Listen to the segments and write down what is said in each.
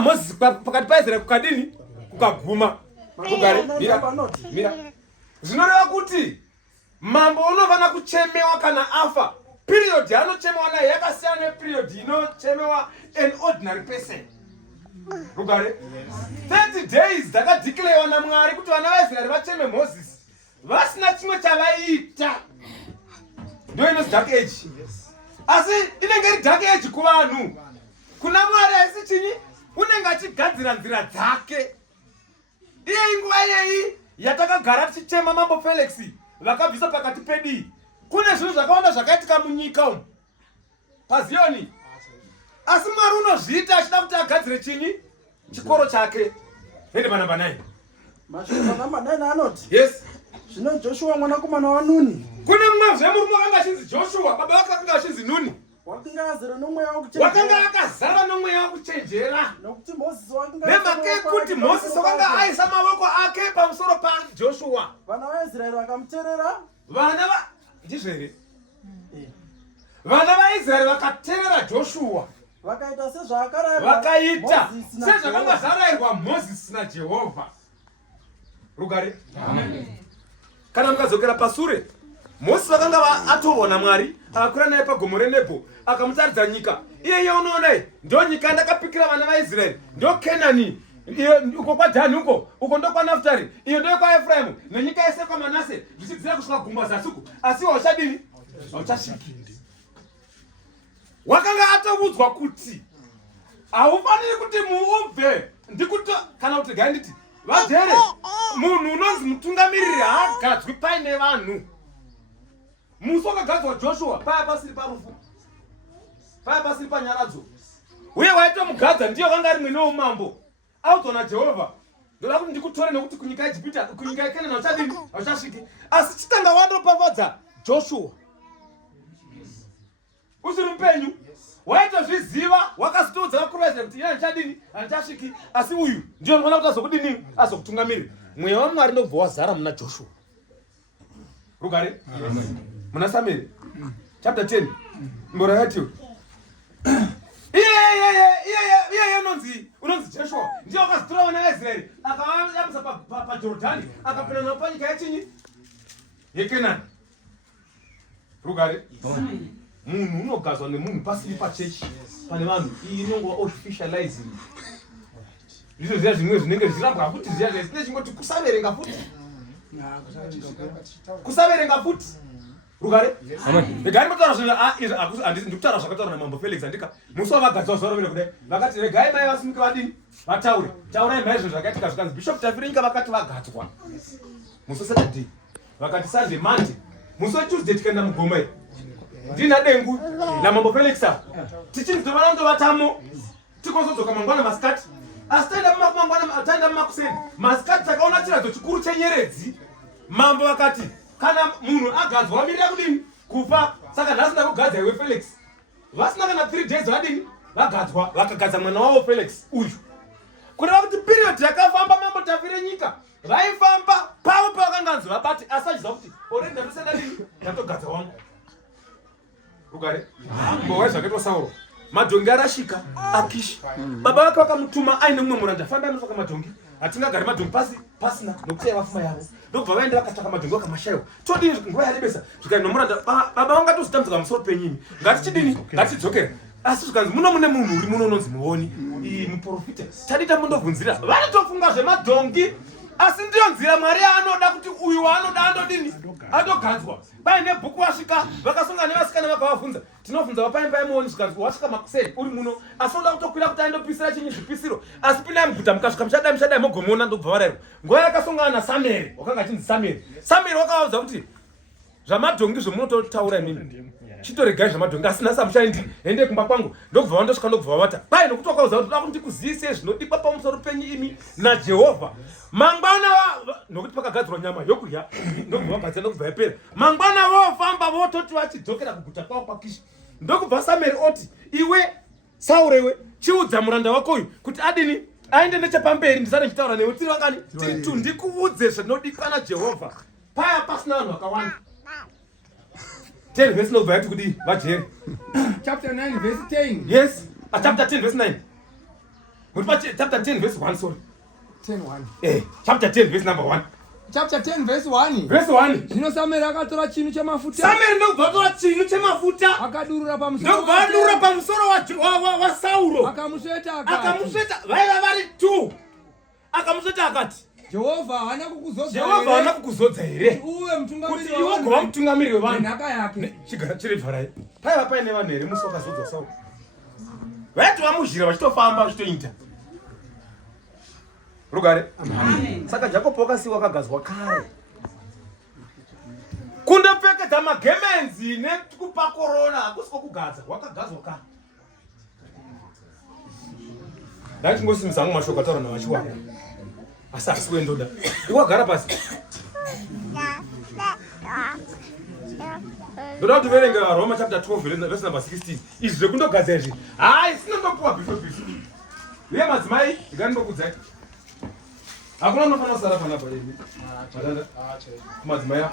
Moses pakati paIsraeri kukadini kukaguma. Kugare mira. Zvinoreva kuti mambo unovana kuchemewa kana afa. Period yaanochemewa nayo yakasiyana neperiod inochemewa an ordinary person. Rugare 30 days dzakadeclarewa naMwari kuti vana vaIsraeri vacheme Moses vasina chimwe chavaita. Ndio ino dark age. Asi inenge iri dark age kuvanhu. Kuna Mwari haisi chinyi unenge achigadzira nzira dzake. Iye inguva yeyi yatakagara tichichema mambo Felix vakabvisa pakati pedi. Kune zvinhu zvakawanda zvakaitika munyika umu paZioni. Asi Mwari unozviita achida kuti agadzire chinyi chikoro chake. Hende manamba 9. Mashoko namba 9 anoti. Yes. Zvino Joshua mwanakomana waNuni. Kune mumwe zvemurume akanga achinzi Joshua, baba vake akanga achinzi Nuni. Wakanga azere nomweya wokuchenjera. Wakanga akazara nomweya wokuchenjera. Nokuti Moses wakanga nemake kuti Moses wakanga aisa mavoko ake pamusoro paJoshua. Vana vaIsraeri vakamuteerera. Ndizvere. Vana vaIsraeri vakateerera Joshua. Vakaita sezvaakarayirwa. Vakaita sezvakanga zvarayirwa Moses naJehovha. Rugare. Amen. Kana mukadzokera pasure, Moses vakanga atoona Mwari, akakwira naye pagomo reNebho, akamutaridza nyika. Iye unoona ndo nyika ndakapikira vana vaIsraeri, ndo Kenani, uko kwaDhani uko ndo kwaNafutari, iyo ndo kwaEfraimu, nenyika yese kwaManase, zvichidzira kusvika gungwa zasuku, asi wauchadini? Hauchasviki. Wakanga atovudzwa kuti haufaniri kuti muubve, ndikuti kana kuti gai nditi vajere munhu unonzi mutungamiriri haagadzwi paine vanhu. Musi wakagadzwa Joshua paya pasiri parufu, paya pasiri panyaradzo, uye waitomugadza ndiyo vanga ari mwene woumambo audzwa naJehovha. Ndoda kuti ndikutore nekuti kunyika yeIjipita, kunyika yeKenani hauchadini? Hauchasviki. Asi chitanga wandoropafadza Joshua usiri mupenyu. Waitozviziva wakasitudza vakuru vaIsraeri kuti iye handichadini? Handichasviki. Asi uyu ndiyo unoona kuti azokudini? Azokutungamirira. Mweya waMwari ndobva wazara muna Joshua. Rugare? Muna Samueri chapter 10 mbora yatiyo iye unonzi Joshua ndiyo akazitora vana vaIsraeri akavayamisa paJorodhani akapinda navo panyika yechinyi yeKenani. Rugare? Munhu unogadzwa nemunhu pasiri pachechi pane vanhu inongova officializing. Izvo zviya zvimwe zvinenge zvichirambwa futi zviya zvisine chingoti kusaverenga futi. Kusaverenga futi. Rugare? Amen. Regai mutaura zvinhu handisi ndikutaura zvakataura namambo Felix andika. Musi wavagadzwa zuva rovere kudai. Vakati regai mai vasimuke vadini? Vataure. Taurai mai izvo zvakaitika zvikanzi Bishop Tafiri nyika vakati vagadzwa. Musi Saturday. Vakati Sunday Monday. Musi Tuesday tikaenda mugomai. Ndina dengu namambo Felix tichinzovana ndovatamo tikozodzoka mangwana masikati. Asi taenda mumakuseni masikati takaona chiradzo chikuru chenyeredzi. Mambo vakati kana munhu agadzwa wamirira kudini? Kufa. Saka nhasi ndakugadza iwe Felix. Vasina kana 3 days vadini? Vagadzwa vakagadza mwana wavo Felix uyu. Kureva kuti period yakafamba mambo Tafire nyika vaifamba pavo pavakanganzi vabati asi vachiziva kuti already ndandosenda dini? Ndatogadza wangu. Rugare? Mbowa zvakaitwa Sauro. Madhongi arashika Akishi. Baba vake vakamutuma aine mumwe muranda famba anotsvaka madhongi. Hatingagari madhongi pasina nokuti aiva pfuma yavo. Ndobva vaenda vakatsvaka madhongi vakamashayiwa. Todini nguva yarebesa zvikaenda nomuranda baba vangatozvitambudzika pamusoro penyini. Ngatichidini? Ngatidzokera. Asi zvikanzi muno mune munhu uri muno unonzi muoni. Muprofita. Tadita mundobvunzira. Vanatofunga zvemadhongi. Asi ndiyo nzira Mwari anoda kuti uyu waanoda andodini? Andogadzwa. Paine bhuku wasvika vakasonga nevasikana vakavabvunza. Tinobvunza vapaimbai muoni zvikanzi wasvika makuseni uri muno. Asi unoda kutokwira kuti aendopisira chinyi zvipisiro. Asi pindai muguta mukasvika muchadai mugomuona ndobva varayirwa. Nguva yakasongana naSamueri wakanga achinzi Samueri. Samueri wakavaudza kuti zvamadhongi zvomunototaura imimi chitoregai zvamadhongi asi nhasi hamuchaendi ende kumba kwangu. Ndobva vandosvika ndobva vavata. Pai nokuti wakauza kuti kuti ndikuzivise zvinodikwa pamusoro penyu imi naJehovha. Mangwana nokuti pakagadzirwa nyama yokudya ndobva vagadzira ndobva yapera. Mangwana vofamba vototi vachidzokera kuguta kwavo kwaKishi. Ndokubva Samueri oti iwe Sauro iwe chiudza muranda wako uyu kuti adini aende nechepamberi ndisane chitaura newe tiri vangani tiri 2 ndikuudze zvinodikwa naJehovha. Paya pasina vanhu vakawanda. 10 verse nobva yati kudi vajere. Chapter 9 verse 10. Yes. Chapter 10 verse 9. Muri chapter 10 verse 1 sorry. 10:1. Chapter 10 verse number 1. Chapter 10 verse 1. Verse 1. Zvino Samueri akatora chinhu chemafuta. Samueri ndokubvatora chinhu chemafuta. Akadurura pamusoro. Ndokubvadurura pamusoro wa Saulo. Akamusveta akati. Akamusveta vaiva vari 2. Akamusveta akati. Jehovha haana kukuzodza here. Uwe mutungamiri kuti iwe gova mutungamiri wevanhu nhaka yake. chigara chiri bvarai. Paiva paine vanhu here musi wakazodza Saulo. Vaiti vamuzhira vachitofamba vachitoita. Rugare. Saka Jacob wakasiwa akagadzwa kare. Kundopfekedza magemenzi nekupa korona hakusiko kugadza wakagadzwa kare. Ndachingosimbisa hangu mashoko ataura navachiwana. Asi asi wendoda. Iwagara pasi. Ndoda kuti verenga Roma chapter 12 verse number 16. Izvi zvekundogadza izvi. Hai, sinondopuwa before. Uye madzimai ndingandokudzai. Hakuna unofana kusara panapa hivi. Madanda. Madzimai.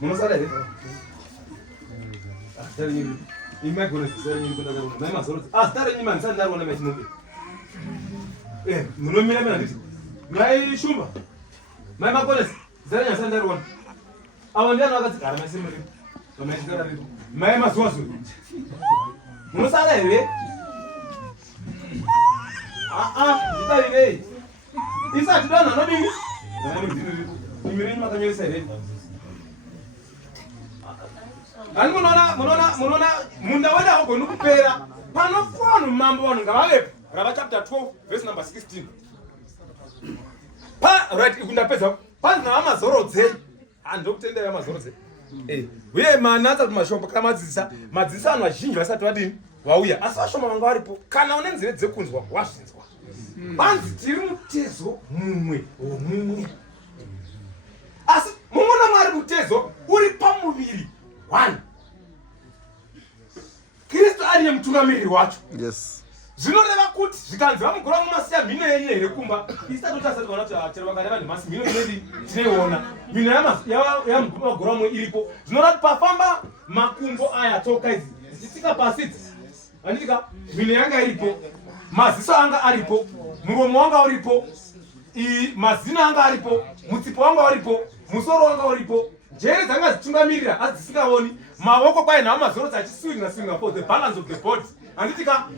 Munosara here. Stari nyingi. Imagine stari nyingi kuenda kwa. Mai mazoro. Stari nyingi man sanda wana mechi mungi. Munomira mena nditi. Mai shumba. Mai makolesi. Stari nyingi sanda wana. Awandana wakati kana mai simuri. Mai sigara ripo. Mai mazwazo. Munosara here. Stari nyingi. Isa tudana no dini. Imirini makanyesa ile. Ani munoona munda wada wako nukupera. Panofona mambo wanu ngavalepo. Rava chapter 12 verse number 16. Right ikundapedza. Panzina vamazorodze. Andokutenda vamazorodze. Uye manatsa kuti mashombo kamadzisa. Madzisa anhu azhinji vasati vadini? Vauya. Asi vashoma vanga varipo. Kana une nzeve dzekunzwa wazvinzwa. Banzi tiri mutezo mumwe womumwe. Asi mumwe namwari mutezo uri pamuviri 1. Kristu ariye mutungamiri wacho. Yes. Zvinoreva kuti zvikanzi vamugora mumasiya mhino yenye here kumba isati tasati vana kuti chero vakada vanhu masi mhino inedi tineiona mhino yamugora mumwe iripo zvinoreva kuti pafamba makumbo aya tsoka idzi dzichitika pasi idzi anditika mhino yanga iripo maziso anga aripo muromo wanga uripo mazina anga aripo mutsipo wanga uripo musoro wanga uripo njere dzanga dzitungamirira asi dzisingaoni maoko kwaina amazoro dzachisiwinga for the balance of the body anditika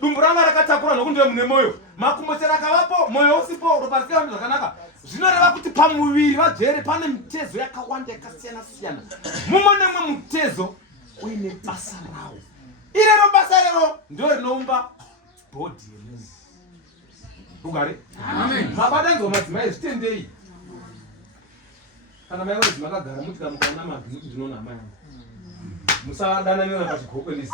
dumbu ranga rakatakura nokuti ndiwe mune moyo makumbo chero akavapo moyo usipo ropa risikahambi zvakanaka zvinoreva kuti pamuviri vajere pane mitezo yakawanda yakasiyana siyana mumwe nemwe mutezo uine basa rawo irero basa rero ndio rinoumba body yemunhu. Ugare? Amen. Mabadanzo madzimai zvitendei. Kana mai vanhu makagara muti kamukaona mabhizi ndinoona mai. Musadana nena pachigoko ndisi.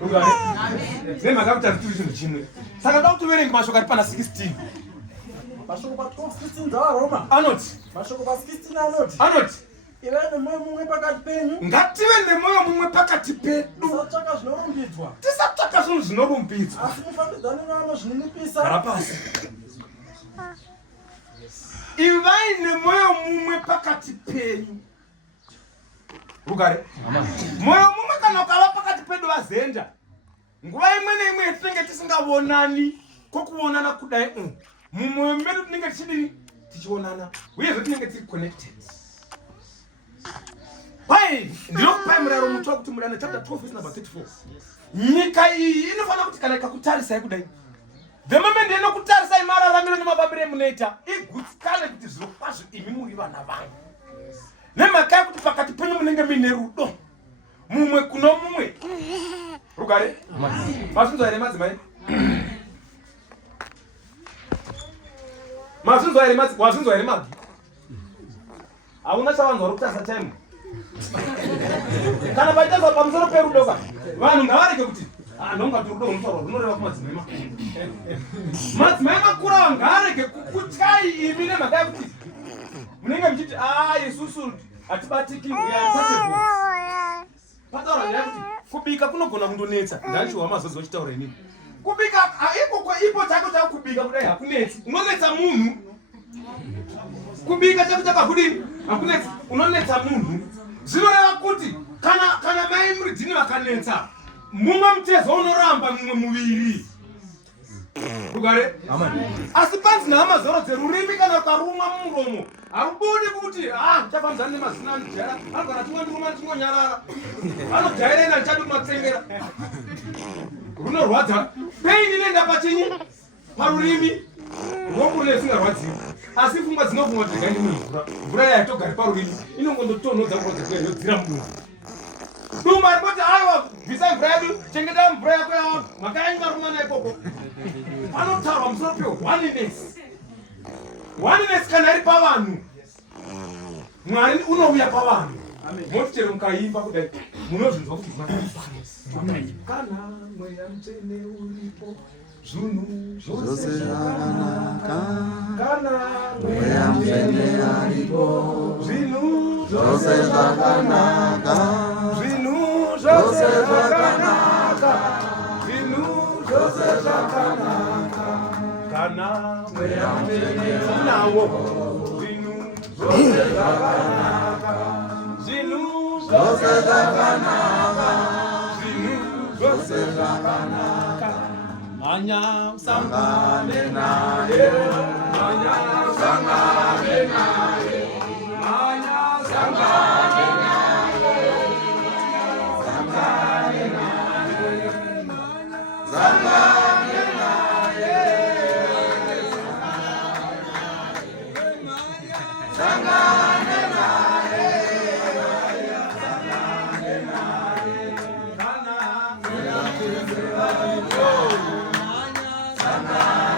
Ugare? Amen. Nemhaka kuti tiri chinhu chimwe. Saka ndoda kuti uverenge mashoko ari pana 16. Mashoko pa 12:16 ndavaroma. Anoti. Mashoko pa 16 anoti. Anoti. Ive nemwoyo mumwe pakati penyu. Ngative nemwoyo mumwe pakati pedu. Tisatsvaka zvinorumbidzwa. Tisatsvaka zvinhu zvinorumbidzwa. Asi mufambidzane nezvinonipisa. Gara pasi. Ivai nemwoyo mumwe pakati penyu. Rugare. Mwoyo mumwe kana ukava pakati pedu vazenda. Nguva imwe neimwe tinenge tisingavonani kokuonana kudai mumwoyo medu tinenge tichidini tichionana uyezve tinenge tiri connected. Pai ndinokupai murayiro mutsva wekuti murana chapter 12 verse number 34. Nyika iyi inofanira kuti kana ikakutarisai kudai. The moment inokutarisai mararamiro nemafambiro emunoita igutsikane kuti zviro kwazvo imi muri vana vangu. Nemhaka yekuti pakati penyu munenge muine rudo mumwe kuno mumwe. Rugare? Masunzo here madzimai? Masunzo here madzimai? Wasunzo here magi? Hauna chavanzwa rokutarisa chaimu? Kana paitazwa pamusoro perudo ka vanhu ngavarege kuti ndongati rudo runotaurwa runoreva kumadzimai makuru. Madzimai makuru ngavarege kukutyai imi nemhaka yekuti munenge muchiti isusu hatibatiki uyatachebo. Pataura nekuti kubika kunogona kundonetsa. Ndachiwa mazozi vachitaura inini. Kubika ipo chako chakubika kudai hakunetsi. Unonetsa munhu. Kubika chako chakakudini hakunetsi. Unonetsa munhu. Zvinoreva kuti kana mai muri dini vakanetsa mumwe mtezo unoramba mumwe muviri. Rugare? Asi panzi nhama zaro dzerurimi kana karumwa muromo. Arubudi kuti chafamzana nemazina anojara. Anogara tumwe nduruma tingonyarara. Anojaira ina chadu kumatsengera. Runorwadza. Pain inoenda pachinyi? Parurimi. Ruoko runesingarwadziwi. Asi pfungwa dzinofungwa kuti ndingaende mumvura. Mvura yatogara parurimi inongondotonhodza kurodzera yodzira mudumbu. Duma ripoti aiwa bvisai mvura yedu chengeta mvura yako yawo makanyi marumwa naikoko. Anotaurwa musoro peoneness. Oneness kana iri pavanhu Mwari unouya pavanhu. Moti chero mukaimba kudai munozvinzwa kuti kana mweya mutsvene uripo zvinhu zvose zvakanaka. Kana mweya mutsvene aripo zvinhu zvose zvakanaka. Zvinhu zvose zvakanaka. Zvinhu zvose zvakanaka. Kana mweya mutsvene unawo zvinhu zvose zvakanaka. Zvinhu zvose zvakanaka. Zvinhu zvose zvakanaka. Manya sangane naye. Manya sangane naye. Manya sangane naye. Sangane naye. Sangane naye. Sangane naye. Sangane naye. Kana mweya mutsvene aripo. Sangane